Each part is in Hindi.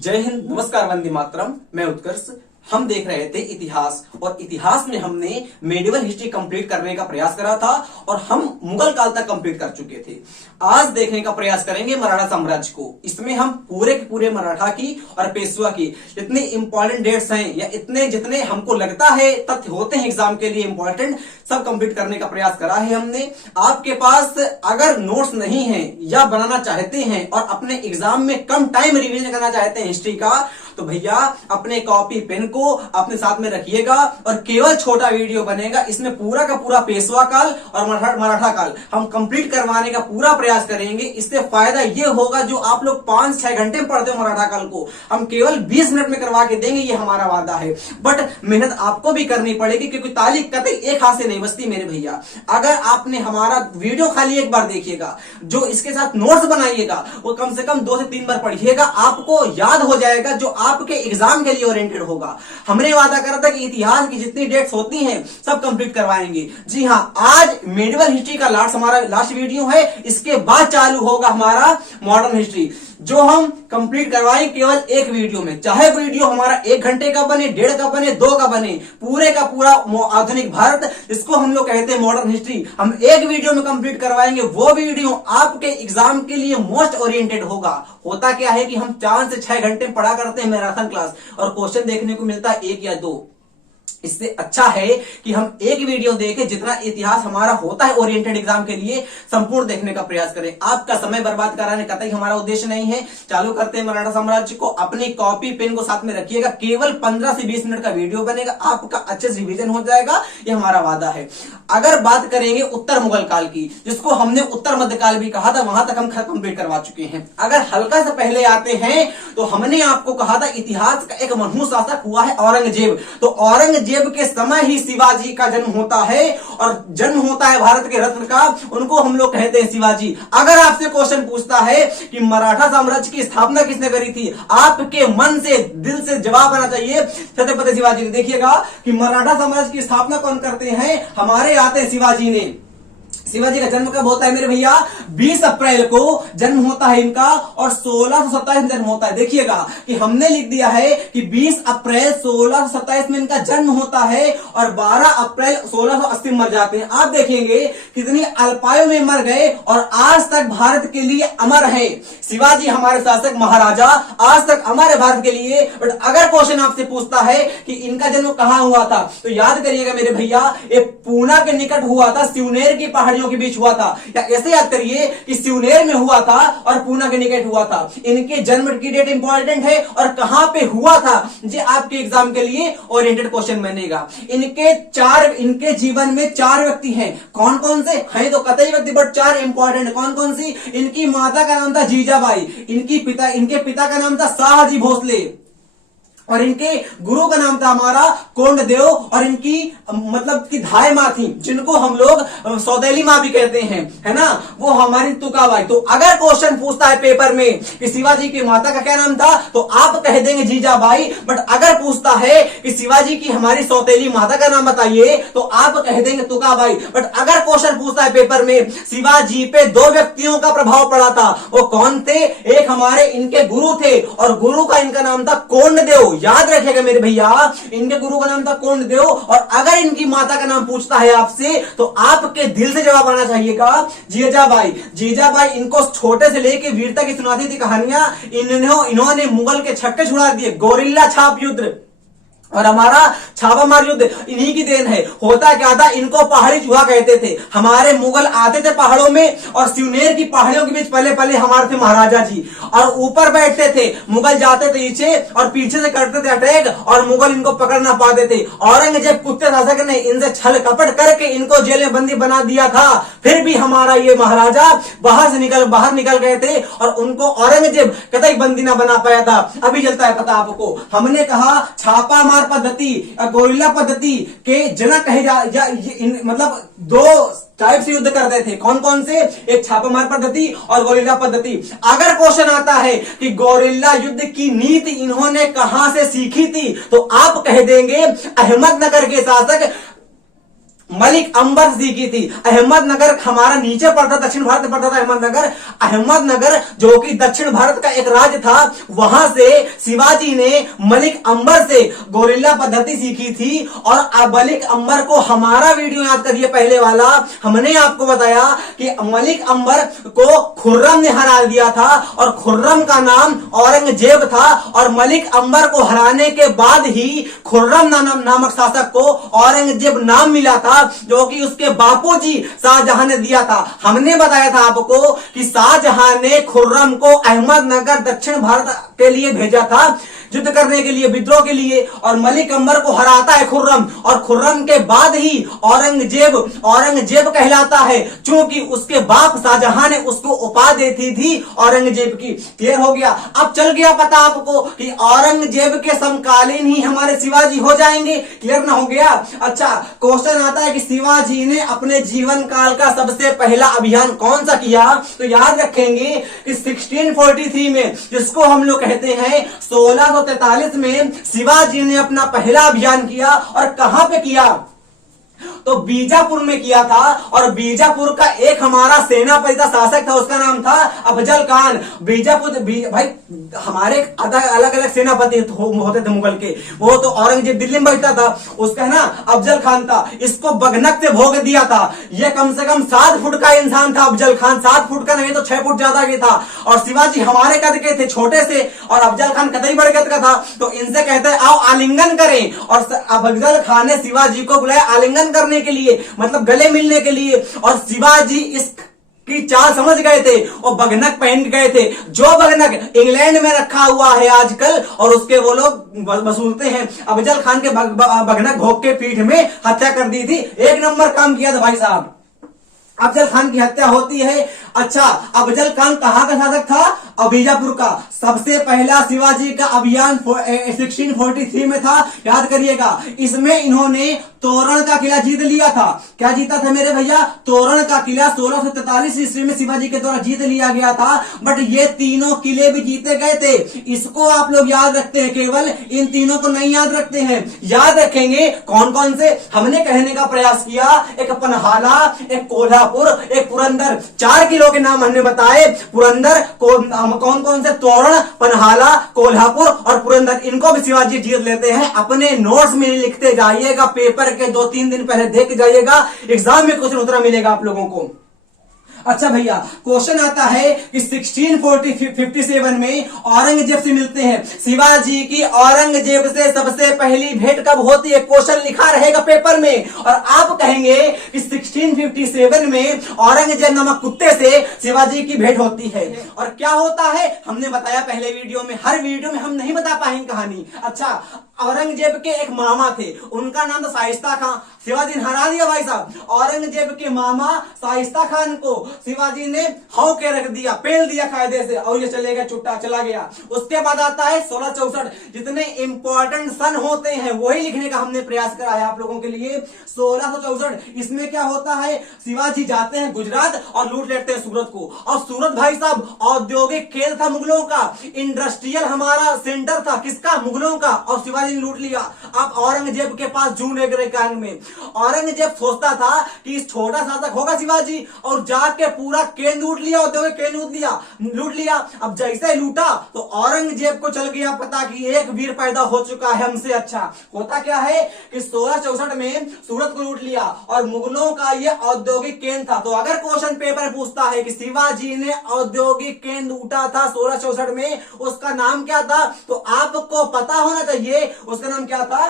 जय हिंद, नमस्कार, वंदे मातरम। मैं उत्कर्ष। हम देख रहे थे इतिहास, और इतिहास में हमने मेडिवल हिस्ट्री कंप्लीट करने का प्रयास करा था और हम मुगल काल तक कंप्लीट कर चुके थे। आज देखने का प्रयास करेंगे मराठा साम्राज्य को। इसमें हम पूरे के पूरे मराठा की और पेशवा की जितनी इंपॉर्टेंट डेट्स हैं या इतने जितने हमको लगता है तथ्य होते हैं एग्जाम के लिए इंपॉर्टेंट, सब कंप्लीट करने का प्रयास करा है हमने। आपके पास अगर नोट्स नहीं है या बनाना चाहते हैं और अपने एग्जाम में कम टाइम रिवीजन करना चाहते हैं हिस्ट्री का, तो भैया अपने कॉपी पेन को अपने साथ में रखिएगा और केवल छोटा वीडियो बनेगा। इसमें पूरा का पूरा पेशवा काल और मराठा काल हम कंप्लीट करवाने का पूरा प्रयास करेंगे। इससे फायदा ये होगा, जो आप लोग 5-6 घंटे में पढ़ते हो मराठा काल को, हम केवल 20 मिनट में करवा के देंगे, ये हमारा वादा है। बट मेहनत आपको भी करनी पड़ेगी, क्योंकि ताली कतई एक हाथ से नहीं बचती मेरे भैया। अगर आपने हमारा वीडियो खाली एक बार देखिएगा, जो इसके साथ नोट्स बनाइएगा वो कम से कम 2 से 3 बार पढ़िएगा, आपको याद हो जाएगा, जो आपके एग्जाम के लिए ओरिएंटेड होगा। हमने वादा करा था कि इतिहास की जितनी डेट्स होती हैं सब कंप्लीट करवाएंगे। जी हां, आज मेडिवल हिस्ट्री का हमारा लास्ट वीडियो है। इसके बाद चालू होगा हमारा मॉडर्न हिस्ट्री, जो हम कंप्लीट करवाएंगे केवल एक वीडियो में। चाहे वीडियो हमारा 1 घंटे का बने, 1.5 का बने, 2 का बने, पूरे का पूरा आधुनिक भारत, इसको हम लोग कहते हैं मॉडर्न हिस्ट्री, हम एक वीडियो में कंप्लीट करवाएंगे। वो वीडियो आपके एग्जाम के लिए मोस्ट ओरिएंटेड होगा। होता क्या है कि हम 4 से 6 घंटे पढ़ा करते हैं मैराथन क्लास, और क्वेश्चन देखने को मिलता है 1 या 2। इससे अच्छा है कि हम एक वीडियो देखें, जितना इतिहास हमारा होता है ओरिएंटेड एग्जाम के लिए, संपूर्ण देखने का प्रयास करें। आपका समय बर्बाद कराने का कतई हमारा उद्देश्य नहीं है। चालू करते हैं मराठा साम्राज्य को। अपनी कॉपी पेन को साथ में रखिएगा, केवल 15 से 20 मिनट का वीडियो बनेगा, आपका अच्छे से रिवीजन हो जाएगा, ये हमारा वादा है। अगर बात करेंगे उत्तर मुगल काल की, जिसको हमने उत्तर मध्यकाल भी कहा था, वहां तक हम कंप्लीट करवा चुके हैं। अगर हल्का से पहले आते हैं तो हमने आपको कहा था इतिहास का एक मनहूस शासक हुआ है औरंगजेब। तो औरंगजेब के समय ही शिवाजी का जन्म होता है, और जन्म होता है भारत के रत्न का, उनको हम लोग कहते हैं शिवाजी। अगर आपसे क्वेश्चन पूछता है कि मराठा साम्राज्य की स्थापना किसने करी थी, आपके मन से दिल से जवाब आना चाहिए छत्रपति शिवाजी ने। देखिएगा कि मराठा साम्राज्य की स्थापना कौन करते हैं, हमारे आते हैं शिवाजी ने। शिवाजी का जन्म कब होता है मेरे भैया, 20 अप्रैल को जन्म होता है इनका, और 1627 में जन्म होता है। देखिएगा कि हमने लिख दिया है कि 20 अप्रैल 1627 में इनका जन्म होता है, और 12 अप्रैल 1680 मर जाते हैं। आप देखेंगे कितनी अल्पायु में मर गए, और आज तक भारत के लिए अमर है। शिवाजी हमारे शासक महाराजा आज तक अमर है भारत के लिए। बट अगर क्वेश्चन आपसे पूछता है कि इनका जन्म कहां हुआ था, तो याद करिएगा मेरे भैया, ये पूना के निकट हुआ था, सिवनेर की पहाड़ियों के बीच हुआ था। या ऐसे याद करिए कि सिवनेर में हुआ था और पूना के निकट हुआ था। इनके जन्म की डेट इंपॉर्टेंट है, और कहां पे हुआ था, ये आपके एग्जाम के लिए ओरिएंटेड क्वेश्चन बनेगा। इनके जीवन में 4 व्यक्ति हैं। कौन कौन से हैं, तो कतई व्यक्ति, बट 4 इंपॉर्टेंट। कौन कौन सी, इनकी माता का नाम था जीजाबाई, इनके पिता का नाम था शाहजी भोसले, और इनके गुरु का नाम था हमारा कोंडदेव, और इनकी मतलब की धाय मां थी, जिनको हम लोग सौतेली मां भी कहते हैं, है ना, वो हमारी तुकाबाई। तो अगर क्वेश्चन पूछता है पेपर में कि शिवाजी की माता का क्या नाम था, तो आप कह देंगे जीजाबाई। बट अगर पूछता है कि शिवाजी की हमारी सौतेली माता का नाम बताइए, तो आप कह देंगे तुकाबाई। बट अगर क्वेश्चन पूछता है पेपर में शिवाजी पे 2 व्यक्तियों का प्रभाव पड़ा था, वो कौन थे, एक हमारे इनके गुरु थे, और गुरु का इनका नाम था कोंडदेव। याद रखिएगा मेरे भैया, इनके गुरु का नाम था कोंडदेव। और अगर इनकी माता का नाम पूछता है आपसे, तो आपके दिल से जवाब आना चाहिएगा जीजाबाई। जीजाबाई इनको छोटे से लेके वीरता की सुनाती थी कहानियां। इन्होंने मुगल के छक्के छुड़ा दिए, गोरिल्ला छाप युद्ध और हमारा छापामार युद्ध इन्हीं की देन है। होता क्या था, इनको पहाड़ी चूहा कहते थे। हमारे मुगल आते थे पहाड़ों में, और सिवनेर की पहाड़ियों के बीच पहले पहले हमारे थे महाराजा जी, और ऊपर बैठते थे। मुगल जाते थे नीचे और पीछे से करते थे अटैक, और मुगल इनको पकड़ ना पाते थे। औरंगजेब कुत्ते शासक ने इनसे छल कपट करके इनको जेल में बंदी बना दिया था। फिर भी हमारा ये महाराजा बाहर निकल गए थे, और उनको औरंगजेब कतई बंदी ना बना पाया था। अभी चलता है पता आपको, हमने कहा छापा पद्धति, गोरिल्ला पद्धति के जनक कहे मतलब 2 टाइप से युद्ध करते थे। कौन कौन से, एक छापामार पद्धति और गोरिल्ला पद्धति। अगर क्वेश्चन आता है कि गोरिल्ला युद्ध की नीति इन्होंने कहां से सीखी थी, तो आप कह देंगे अहमदनगर के शासक मलिक अंबर सीखी थी। अहमदनगर हमारा नीचे पड़ता, दक्षिण भारत में पड़ता था अहमदनगर। अहमदनगर जो कि दक्षिण भारत का एक राज्य था, वहां से शिवाजी ने मलिक अंबर से गोरिल्ला पद्धति सीखी थी। और मलिक अंबर को, हमारा वीडियो याद करिए पहले वाला, हमने आपको बताया कि मलिक अंबर को खुर्रम ने हरा दिया था और खुर्रम का नाम औरंगजेब था। और मलिक अंबर को हराने के बाद ही खुर्रम नामक शासक को औरंगजेब नाम मिला था, जो कि उसके बापूजी शाहजहां ने दिया था। हमने बताया था आपको कि शाहजहां ने खुर्रम को अहमदनगर दक्षिण भारत के लिए भेजा था, युद्ध करने के लिए, विद्रोह के लिए। और मलिक अंबर को हराता है खुर्रम, और खुर्रम के बाद ही औरंगजेब कहलाता है, क्योंकि उसके बाप शाहजहां ने उसको उपाधि दी थी औरंगजेब की। क्लियर हो गया? अब चल गया पता आपको कि औरंगजेब के समकालीन ही हमारे शिवाजी हो जाएंगे। क्लियर ना हो गया? अच्छा, क्वेश्चन आता है कि शिवाजी ने अपने जीवन काल का सबसे पहला अभियान कौन सा किया? तो याद रखेंगे कि 1643 में, जिसको हम लोग कहते हैं 1643 में, शिवाजी ने अपना पहला अभियान किया। और कहां पे किया? तो बीजापुर में किया था। और बीजापुर का एक हमारा सेनापति था, शासक था, उसका नाम था अफजल खान। बीजापुर भाई हमारे अलग अलग सेनापति होते थे मुगल के। वो तो औरंगजेब दिल्ली में बैठता था, उसका है ना अफजल खान था। इसको बगनक से भोग दिया था। ये कम से कम 7 फुट का इंसान था अफजल खान, 7 फुट का नहीं तो 6 फुट ज्यादा के था। और शिवाजी हमारे कद के थे, छोटे से, और अफजल खान कतई बड़े कद का था। तो इनसे कहते हैं आओ आलिंगन करें। और अफजल खान ने शिवाजी को बुलाया आलिंगन करने के लिए, मतलब गले मिलने के लिए। और शिवाजी इस की चाल समझ गए थे और बगनक पहन गए थे, जो बगनक इंग्लैंड में रखा हुआ है आजकल, और उसके वो लोग वसूलते हैं। अफजल खान के बगनक भोग के पीठ में हत्या कर दी थी। एक नंबर काम किया था भाई साहब। अफजल खान की हत्या होती है। अच्छा, अफजल खान कहां का शासक था? बीजापुर का। सबसे पहला शिवाजी का अभियान 1643 में था, याद करिएगा। इसमें इन्होंने तोरण का किला जीत लिया था। क्या जीता था मेरे भैया? तोरण का किला 1643 ईस्वी में शिवाजी के द्वारा जीत लिया गया था। बट ये तीनों किले भी जीते गए थे। इसको आप लोग याद रखते हैं, केवल इन तीनों को नहीं याद रखते हैं। याद रखेंगे कौन कौन से हमने कहने का प्रयास किया। एक पन्हाला, एक कोल्हापुर, एक पुरंदर। 4 किलो के नाम हमने बताए। पुरंदर कौन कौन से? तोरण, पन्हाला, कोल्हापुर और पुरंदर। इनको भी शिवाजी जीत लेते हैं। अपने नोट्स में लिखते जाइएगा, पेपर के 2-3 दिन पहले देख जाइएगा, एग्जाम में क्वेश्चन उत्तर मिलेगा आप लोगों को। अच्छा भैया, क्वेश्चन आता है कि 1657 में औरंगजेब से मिलते हैं शिवाजी की। औरंगजेब से सबसे पहली भेंट कब होती है? क्वेश्चन लिखा रहेगा पेपर में। और आप कहेंगे कि 1657 में औरंगजेब नामक कुत्ते से शिवाजी की भेंट होती है। और क्या होता है हमने बताया पहले वीडियो में। हर वीडियो में हम नहीं बता पाएंगे कहानी। अच्छा, औरंगजेब के एक मामा थे, उनका नाम था शाइस्ता खान। शिवाजी ने हरा दिया भाई साहब। औरंगजेब के मामा शाइस्ता खान को शिवाजी ने हाउ के रख दिया, पेल दिया कायदे से, और ये चले गया, छुट्टा चला गया। उसके बाद आता है 1664। जितने इंपॉर्टेंट सन होते हैं वही लिखने का हमने प्रयास करा है आप लोगों के लिए। 1664 इसमें क्या होता है? शिवाजी जाते हैं गुजरात और लूट लेते हैं सूरत को। और सूरत भाई साहब औद्योगिक केंद्र था मुगलों का, इंडस्ट्रियल हमारा सेंटर था। किसका? मुगलों का। और शिवाजी ने लूट लिया। अब औरंगजेब के पास जून एक रेकान में औरंगजेब सोचता था कि इस छोटा शासक होगा शिवाजी, और जाके पूरा केंद्र लूट लिया, औद्योगिक केंद्र लूट लिया। अब जैसे लूटा तो औरंगजेब को चल गया पता कि एक वीर पैदा हो चुका है हमसे अच्छा। होता क्या है कि 1664 में सूरत को लूट लिया और मुगलों का ये औद्योगिक केंद्र था। तो अगर क्वेश्चन पेपर पूछता है कि शिवाजी ने औद्योगिक केंद्र लूटा था 1664 में, उसका नाम क्या था? तो आपको पता होना चाहिए उसका नाम क्या था?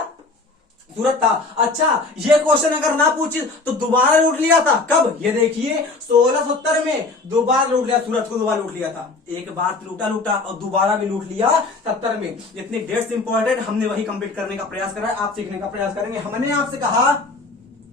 सूरत था। अच्छा, ये क्वेश्चन अगर ना पूछे तो दोबारा लूट लिया था। कब? ये देखिए 1670 में दोबारा लूट लिया, सूरत को दोबारा लूट लिया था। एक बार लूटा और दोबारा भी लूट लिया 70 में। जितनी डेट्स इंपॉर्टेंट हमने वही कंप्लीट करने का प्रयास करा है, आप सीखने का प्रयास करेंगे। हमने आपसे कहा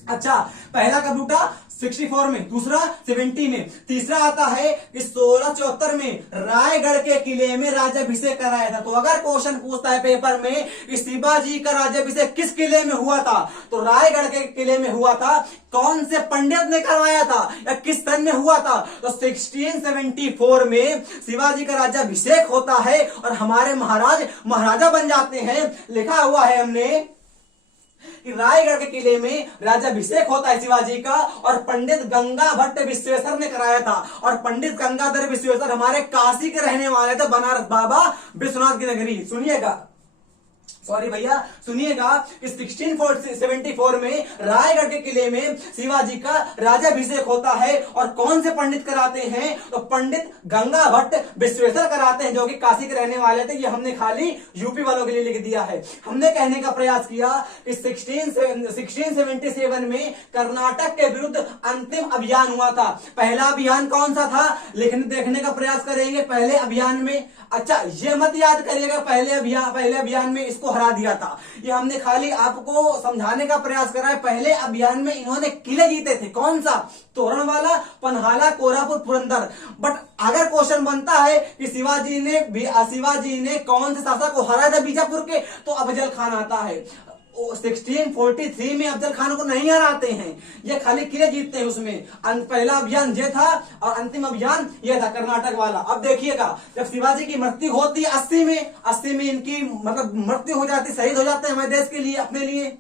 अच्छा, पहला कब लूटा? 64 में, दूसरा 70 में, तीसरा आता है कि 1674 में रायगढ़ के किले में राज्याभिषेक कराया था। तो अगर क्वेश्चन पूछता है पेपर में कि शिवाजी का राज्याभिषेक किस किले में हुआ था, तो रायगढ़ के किले में हुआ था। कौन से पंडित ने करवाया था या किस सन में हुआ था? तो 1674 में शिवाजी का राज्याभिषेक होता है और हमारे महाराजा बन जाते हैं। लिखा हुआ है हमने कि रायगढ़ के किले में राज्याभिषेक होता है शिवाजी का, और पंडित गंगा भट्ट विश्वेश्वर ने कराया था। और पंडित गंगाधर विश्वेश्वर हमारे काशी के रहने वाले थे, बनारस बाबा विश्वनाथ की नगरी। सुनिएगा, सॉरी भैया, सुनिएगा कि 1674 में रायगढ़ के किले में शिवाजी का राज्याभिषेक होता है। और कौन से पंडित कराते हैं? तो पंडित गंगा भट्ट विश्वेश्वर कराते हैं, जो कि काशी के रहने वाले थे। ये हमने खाली यूपी वालों के लिए लिख दिया है। हमने कहने का प्रयास किया कि 1677 में कर्नाटक के विरुद्ध अंतिम अभियान हुआ था। पहला अभियान कौन सा था? लिखने देखने का प्रयास करेंगे। पहले अभियान में, अच्छा ये मत याद करिएगा पहले अभियान में इसको हरा दिया था, ये हमने खाली आपको समझाने का प्रयास करा है। पहले अभियान में इन्होंने किले जीते थे। कौन सा? तोरण वाला, पन्हाला, कोरापुर, पुरंदर। बट अगर क्वेश्चन बनता है कि शिवाजी ने कौन से शासक को हराया था बीजापुर के, तो अफजल खान आता है। 1643 में अफजल खान को नहीं हराते हैं, ये खाली किले जीतते हैं। उसमें पहला अभियान ये था और अंतिम अभियान ये था कर्नाटक वाला। अब देखिएगा, जब शिवाजी की मृत्यु होती है 80 में इनकी मतलब मृत्यु हो जाती, शहीद हो जाते हैं हमारे देश के लिए, अपने लिए।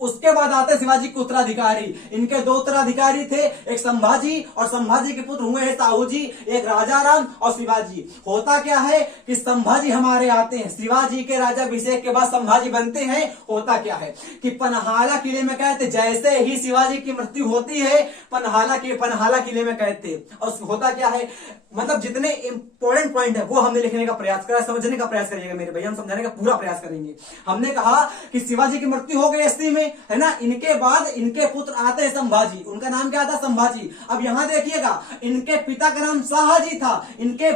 उसके बाद आते शिवाजी के उत्तराधिकारी। इनके दो उत्तराधिकारी थे, एक संभाजी, और संभाजी के पुत्र हुए हैं साहू जी, एक राजाराम और शिवाजी। होता क्या है कि संभाजी हमारे आते हैं, शिवाजी के राज्याभिषेक के बाद संभाजी बनते हैं। होता क्या है कि पन्हाला किले में कहते, जैसे ही शिवाजी की मृत्यु होती है पन्हाला किले में कहते। और होता क्या है, मतलब जितने इंपॉर्टेंट पॉइंट है वो हमने लिखने का प्रयास करा, समझने का प्रयास करिएगा मेरे भैया, हम समझाने का पूरा प्रयास करेंगे। हमने कहा कि शिवाजी की मृत्यु हो गई 80 में, है ना। इनके बाद इनके पुत्र आते हैं संभाजी, उनका नाम क्या था? संभाजी। अब यहां देखिएगा, इनके पिता का नाम शाहजी था, इनके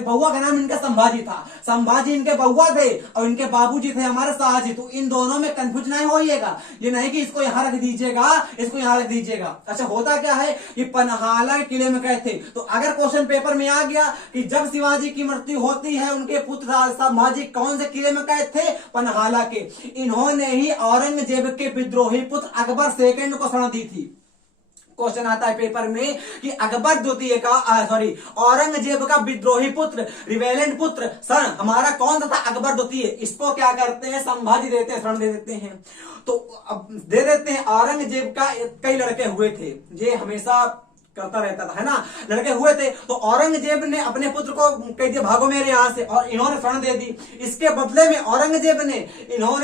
बहुआ का नाम इनका संभाजी था। संभाजी इनके बहुआ थे और इनके बाबूजी थे हमारे शाहजी। तो इन दोनों में कंफ्यूज नहीं होइएगा, ये नहीं कि इसको यहां रख दीजिएगा, इसको यहां रख दीजिएगा। अच्छा, होता क्या है कि पन्हाला के किले में कहते, तो अगर क्वेश्चन पेपर में आ गया कि जब शिवाजी की मृत्यु होती है उनके पुत्र संभाजी कौन से किले में कैद थे? पन्हाला के। इन्होंने ही औरंगजेब के विद्रोही पुत्र अकबर सेकंड को शरण दी थी। क्वेश्चन आता है पेपर में कि अकबर द्वितीय का औरंगजेब का विद्रोही पुत्र, रिवेलेंट पुत्र शरण हमारा कौन सा था? अकबर द्वितीय। इसको क्या करते हैं? संभाजी देते हैं, शरण दे देते हैं। तो अब दे देते हैं। औरंगजेब का कई लड़के हुए थे, ये हमेशा करता रहता था, है ना, लड़के हुए थे। तो औरंगजेब ने अपने पुत्र को कह दिया भागो मेरे यहां से, और इन्होंने शरण दे दी। इसके बदले में औरंगजेब ने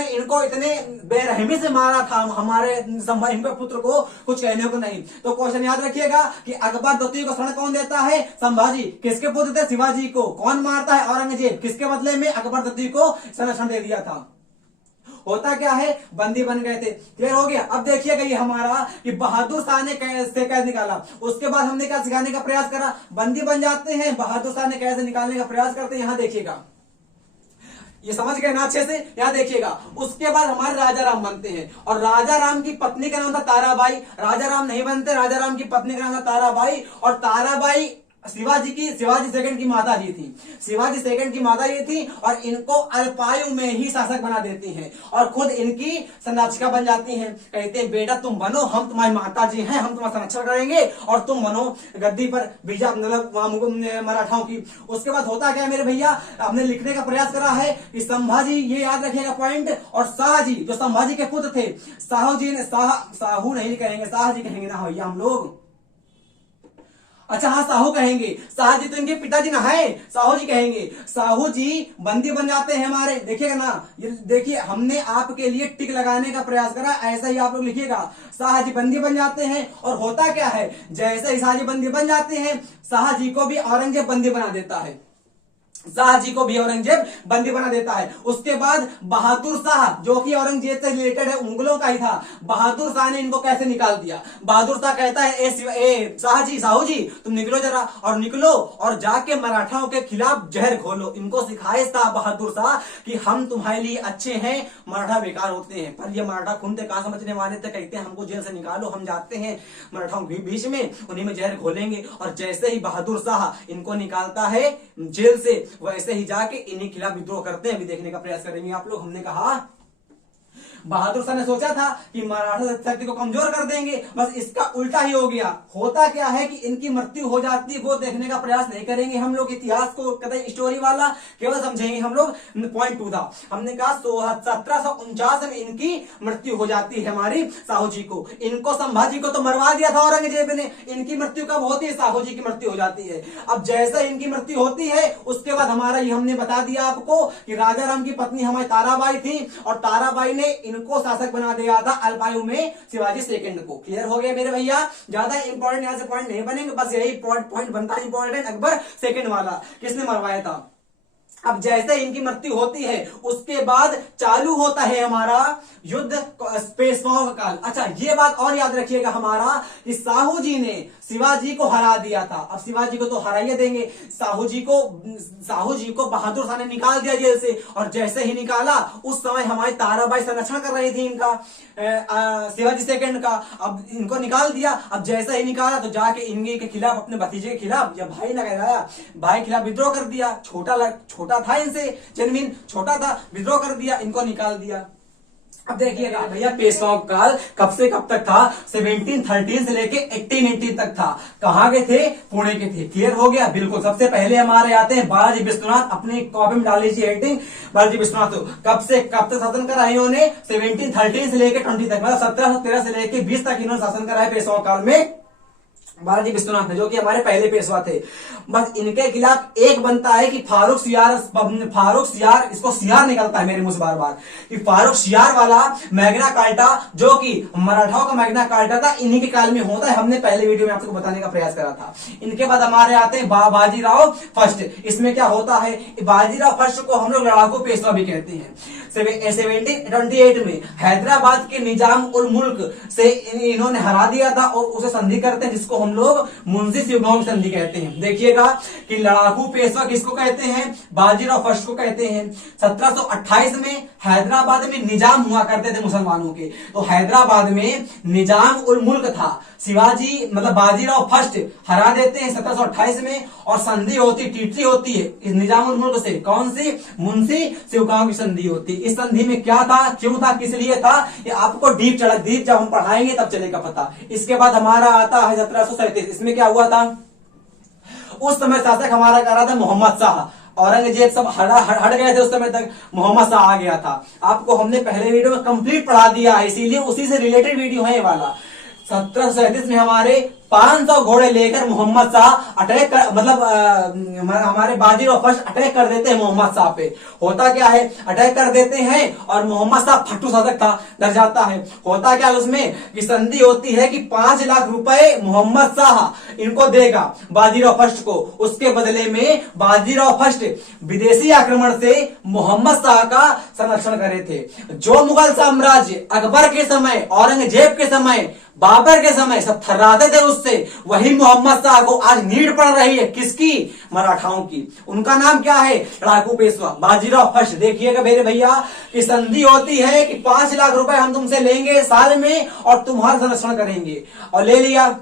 इनको इतने बेरहमी से मारा था, हमारे इनके पुत्र को कुछ कहने को नहीं। तो क्वेश्चन याद रखिएगा कि अकबर द्वितीय को शरण कौन देता है? संभाजी। किसके पुत्र थे? शिवाजी को। कौन मारता है? औरंगजेब। किसके बदले में? अकबर द्वितीय को शरण दे दिया था। होता क्या है? बंदी बन गए थे। क्लियर हो गया? अब देखिएगा ये हमारा कि बहादुर शाह ने कैसे कैद निकाला। उसके बाद हमने क्या सिखाने का प्रयास करा? बंदी बन जाते हैं, बहादुर शाह ने कैसे निकालने का प्रयास करते हैं। यहां देखिएगा, ये समझ गए ना अच्छे से? यहां देखिएगा। उसके बाद हमारे राजा राम बनते हैं, और राजा राम की पत्नी का नाम था ताराबाई। राजा राम नहीं बनते, राजा राम की पत्नी का नाम था ताराबाई। और ताराबाई शिवाजी सेकंड की माता जी थी। शिवाजी सेकंड की माता जी थी, और इनको अल्पायु में ही शासक बना देती हैं, और खुद इनकी संरक्षिका बन जाती हैं। कहते हैं बेटा तुम बनो, हम तुम्हारी माता जी हैं, हम तुम्हारा संरक्षण करेंगे, और तुम बनो गद्दी पर मराठाओं की। उसके बाद होता क्या है मेरे भैया, हमने लिखने का प्रयास करा है कि संभाजी, ये याद रखिएगा पॉइंट, और शाहजी जो संभाजी के पुत्र थे, साहू नहीं कहेंगे, शाहजी कहेंगे ना भैया हम लोग। अच्छा हाँ, साहू कहेंगे। शाहजी तो इनके पिताजी ना है, साहू जी कहेंगे। साहू जी बंदी बन जाते हैं हमारे। देखिएगा ना, ये देखिए हमने आपके लिए टिक लगाने का प्रयास करा, ऐसा ही आप लोग लिखिएगा। शाहजी बंदी बन जाते हैं, और होता क्या है, जैसे ही शाहजी बंदी बन जाते हैं, शाहजी को भी औरंगजेब बंदी बना देता है। शाहजी को भी औरंगजेब बंदी बना देता है। उसके बाद बहादुर शाह, जो कि औरंगजेब से रिलेटेड है, मुगलों का ही था, बहादुर शाह ने इनको कैसे निकाल दिया। बहादुर शाह कहता है साहू जी तुम निकलो जरा, और निकलो और जाके मराठाओं के खिलाफ जहर घोलो। इनको सिखाए था बहादुर शाह कि हम तुम्हारे लिए अच्छे हैं, मराठा बेकार होते हैं। पर ये मराठा खुद कहां समझने वाले थे, कहते हैं हमको जेल से निकालो, हम जाते हैं मराठाओं के बीच में, उन्हीं में जहर घोलेंगे। और जैसे ही बहादुर शाह इनको निकालता है जेल से, वैसे ही जाके इन्हीं खिलाफ विद्रोह करते हैं। अभी देखने का प्रयास करेंगे आप लोग। हमने कहा बहादुर शाह ने सोचा था कि मराठा शक्ति को कमजोर कर देंगे, बस इसका उल्टा ही हो गया। होता क्या है कि इनकी मृत्यु हो जाती है वो देखने का प्रयास नहीं करेंगे हम लोग, इतिहास को कतई स्टोरी वाला केवल समझेंगे हम लोग। पॉइंट 2 था, हमने कहा 1749 में इनकी मृत्यु हो जाती है हमारी साहू जी को। इनको संभाजी को तो मरवा दिया था औरंगजेब ने, इनकी मृत्यु कब होती है? साहू जी की मृत्यु हो जाती है। अब जैसे इनकी मृत्यु होती है उसके बाद हमारा ये हमने बता दिया आपको कि राजा राम की पत्नी हमारी ताराबाई थी और ताराबाई ने इनको शासक बना दिया था अल्पायु में शिवाजी सेकंड को। क्लियर हो गया मेरे भैया? ज्यादा इंपॉर्टेंट यहां से पॉइंट नहीं बनेंगे, बस यही पॉइंट बनता है इंपॉर्टेंट। अकबर सेकंड वाला किसने मरवाया था? अब जैसे इनकी मृत्यु होती है उसके बाद चालू होता है हमारा युद्ध पेशवाओं का काल। अच्छा ये बात और याद रखिएगा हमारा कि साहू जी ने शिवाजी को हरा दिया था। अब शिवाजी को तो हरा ही देंगे, साहू जी को बहादुर शाह ने निकाल दिया जेल से, और जैसे ही निकाला उस समय हमारी ताराबाई संरक्षण कर रही थी इनका शिवाजी सेकंड का। अब इनको निकाल दिया, अब जैसे ही निकाला तो जाके इनके के खिलाफ, अपने भतीजे के खिलाफ या भाई ना कहलाया, भाई के खिलाफ विद्रोह कर दिया। छोटा था इनसे, जन्मीन छोटा था, विद्रोह कर दिया, इनको निकाल दिया। अब देखिएगा भैया पेशवाओं का काल कब से कब तक था? 1713 से लेके 1880 तक था। कहां के थे? पुणे के थे। क्लियर हो गया? बिल्कुल। सबसे पहले हमारे आते हैं बालाजी विश्वनाथ, अपनी कॉपी में डाल लीजिए हेडिंग बालाजी विश्वनाथ। कब से कब तक शासन करा है इन्होंने? 1713 से लेके 20 तक, मतलब 1713 से लेके 20 तक इन्होंने शासन करा है पेशवाओं काल में बालाजी विश्वनाथ ने, जो कि हमारे पहले पेशवा थे। बस इनके खिलाफ एक बनता है कि फारूक सियार, इसको सियार निकलता है मेरे मुंह से बार बार, कि फारूक सियार वाला मैग्ना कार्टा, जो कि मराठाओं का मैग्ना कार्टा था, इन्हीं के काल में होता है। हमने पहले वीडियो में आपको बताने का प्रयास करा था। इनके बाद हमारे आते हैं बाजीराव फर्स्ट। इसमें क्या होता है? बाजीराव फर्स्ट को हम लोग लड़ाकू पेशवा भी कहते हैं। 1728 में हैदराबाद के निजाम उल मुल्क से इन्होंने हरा दिया था और उसे संधि करते हैं, जिसको हम लोग मुंशी शिवगांव की संधि कहते हैं। देखिएगा कि लड़ाकू पेशवा किसको कहते हैं? बाजीराव फर्स्ट को कहते हैं। 1728 में हैदराबाद में निजाम हुआ करते थे मुसलमानों के, तो हैदराबाद में निजाम उल मुल्क था। शिवाजी मतलब बाजीराव फर्स्ट हरा देते हैं 1728 में, और संधि होती टीटरी होती है इस निजाम उल मुल्क से। कौन सी? मुंशी शिवगांव की संधि होती। इस संधि में क्या था, क्यों था, किस लिए था, ये आपको डीप जब हम पढ़ाएंगे तब चलेगा पता। इसके बाद हमारा आता है 1737। इसमें क्या हुआ था? उस समय शासक हमारा कर रहा था मोहम्मद शाह। औरंगजेब सब हट गए थे उस समय तक, मोहम्मद शाह आ गया था। आपको हमने पहले वीडियो में कंप्लीट पढ़ा दिया है, इसीलिए उसी से रिलेटेड वीडियो है ये वाला। 1737 में हमारे 500 घोड़े लेकर मोहम्मद शाह अटैक कर, मतलब हमारे बाजीराव फर्स्ट अटैक कर देते हैं मोहम्मद शाह पे। होता क्या है? अटैक कर देते हैं और मोहम्मद शाह फट्टू शासक था, डर जाता है। होता क्या उसमें कि संधि होती है कि 5 लाख रुपए मोहम्मद शाह इनको देगा बाजीराव फर्स्ट को। उसके बदले में बाजीराव फर्स्ट विदेशी आक्रमण से मोहम्मद शाह का संरक्षण करे थे। जो मुगल साम्राज्य अकबर के समय, औरंगजेब के समय, बाबर के समय सब थर्राते थे उससे, वही मोहम्मद शाह को आज नीड पड़ रही है। किसकी? मराठाओं की। उनका नाम क्या है? लड़ाकू पेशवा बाजीराव फर्स्ट। देखिएगा मेरे भैया कि संधि होती है कि 5 लाख रुपए हम तुमसे लेंगे साल में और तुम्हारा संरक्षण करेंगे, और ले लिया।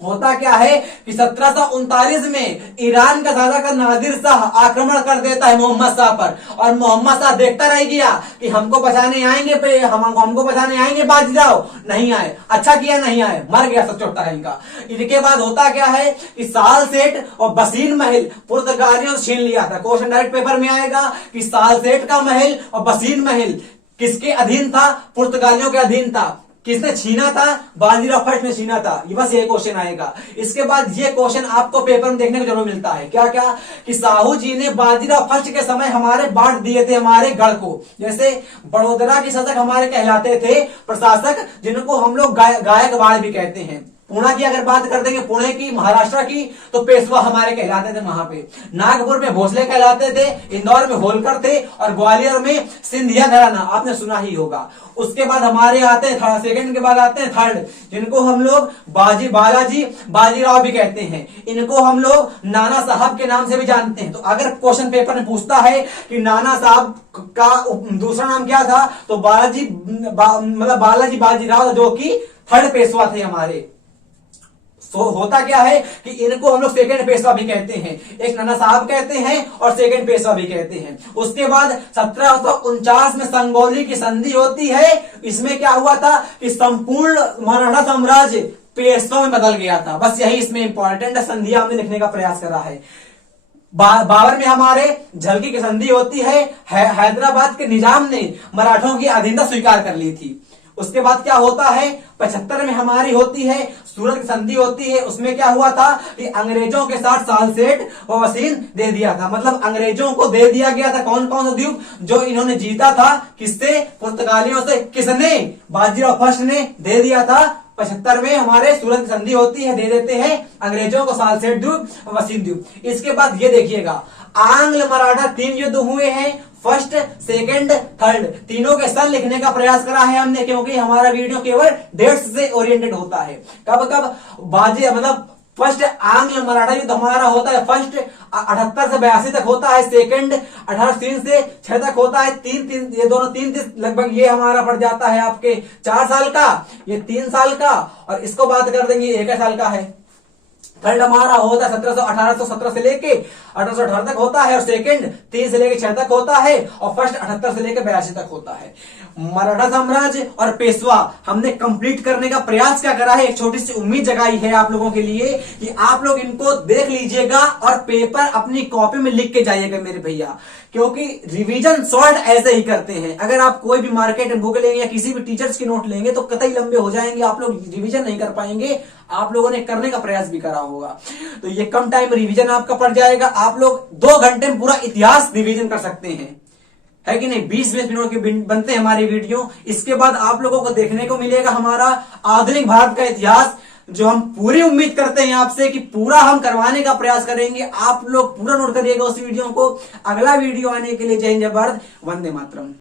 होता क्या है कि 1739 में ईरान का शासक नादिर शाह आक्रमण कर देता है मोहम्मद शाह पर, और मोहम्मद शाह देखता रह गया कि हमको बचाने आएंगे, हमको बचाने आएंगे बाजीराव, नहीं आए। अच्छा किया नहीं आए, मर गया सब चोटा है इनका। इनके बाद होता क्या है कि सालसेट और बसीन महल पुर्तगालियों से छीन लिया था। क्वेश्चन डायरेक्ट पेपर में आएगा कि सालसेट का महल और बसीन महल किसके अधीन था? पुर्तगालियों के अधीन था। किसने छीना था? बाजीराव फर्स्ट ने छीना था। ये बस ये क्वेश्चन आएगा। इसके बाद ये क्वेश्चन आपको पेपर में देखने को जरूर मिलता है। क्या क्या? कि साहू जी ने बाजीराव फर्स्ट के समय हमारे बांट दिए थे हमारे गढ़ को। जैसे बड़ोदरा के शासक हमारे कहलाते थे प्रशासक, जिनको हम लोग गायकवाड़ भी कहते हैं। पुणे की अगर बात कर देंगे, पुणे की, महाराष्ट्र की, तो पेशवा हमारे कहलाते थे वहां पे। नागपुर में भोसले कहलाते थे, इंदौर में होलकर थे, और ग्वालियर में सिंधिया घराना, आपने सुना ही होगा। उसके बाद हमारे आते हैं सेकंड के बाद आते हैं थर्ड, जिनको हम लोग बाजीराव भी कहते हैं। इनको हम लोग नाना साहब के नाम से भी जानते हैं। तो अगर क्वेश्चन पेपर में पूछता है कि नाना साहब का दूसरा नाम क्या था, तो बालाजी बाजीराव, जो कि थर्ड पेशवा थे हमारे। होता क्या है कि इनको हम लोग सेकंड पेशवा भी कहते हैं, एक नाना साहब कहते हैं और सेकंड पेशवा भी कहते हैं। उसके बाद 1749 में संगोली की संधि होती है। इसमें क्या हुआ था कि संपूर्ण मराठा साम्राज्य पेशवा में बदल गया था। बस यही इसमें इंपॉर्टेंट संधियां हमने लिखने का प्रयास करा है। बाबर में हमारे झलकी की संधि होती है। हैदराबाद के निजाम ने मराठों की अधीनता स्वीकार कर ली थी। उसके बाद क्या होता है 75 में हमारी होती है सूरत की संधि होती है। उसमें क्या हुआ था कि अंग्रेजों के साथ सालसेट व वसीन दे दिया था, मतलब अंग्रेजों को दे दिया गया था कौन कौन सा द्वीप जो इन्होंने जीता था, किससे, पुर्तगालियों से। किसने, बाजीराव फर्स्ट ने दे दिया था। 75 में हमारे सूरत की संधि होती है, दे देते हैं अंग्रेजों को सालसेट द्वीप, वसीन द्वीप। इसके बाद ये देखिएगा आंग्ल मराठा 3 युद्ध हुए हैं, फर्स्ट, सेकंड, थर्ड, तीनों के सन लिखने का प्रयास करा है हमने, क्योंकि हमारा वीडियो केवल डेट्स से ओरिएंटेड होता है। कब कब बाजी, मतलब फर्स्ट आंग्ल मराठा युद्ध हमारा होता है, फर्स्ट 78 से 82 तक होता है, सेकंड 1803 से 6 तक होता है, ये दोनों 3 लगभग ये हमारा पड़ जाता है आपके 4 साल का, ये 3 साल का, और इसको बात कर देंगे 1 साल का है। थर्ड हमारा होता है 1817 से लेके 1818 तक होता है, और सेकंड 3 से लेके 6 तक होता है, और फर्स्ट 78 से लेके 82 तक होता है। मराठा साम्राज्य और पेशवा हमने कंप्लीट करने का प्रयास क्या करा है, एक छोटी सी उम्मीद जगाई है आप लोगों के लिए कि आप लोग इनको देख लीजिएगा और पेपर अपनी कॉपी में लिख के जाइएगा मेरे भैया, क्योंकि रिवीजन शॉर्ट ऐसे ही करते हैं। अगर आप कोई भी मार्केट में बुक लेंगे या किसी भी टीचर्स की नोट लेंगे तो कतई लंबे हो जाएंगे, आप लोग रिवीजन नहीं कर पाएंगे। आप लोगों ने करने का प्रयास भी करा होगा, तो ये कम टाइम रिवीजन आपका पड़ जाएगा। आप लोग 2 घंटे में पूरा इतिहास रिवीजन कर सकते हैं, है कि नहीं। 20-20 मिनट के बनते हैं हमारी वीडियो। इसके बाद आप लोगों को देखने को मिलेगा हमारा आधुनिक भारत का इतिहास, जो हम पूरी उम्मीद करते हैं आपसे कि पूरा हम करवाने का प्रयास करेंगे। आप लोग पूरा नोट करिएगा उस वीडियो को। अगला वीडियो आने के लिए जय हिंद, जय भारत, वंदे मातरम।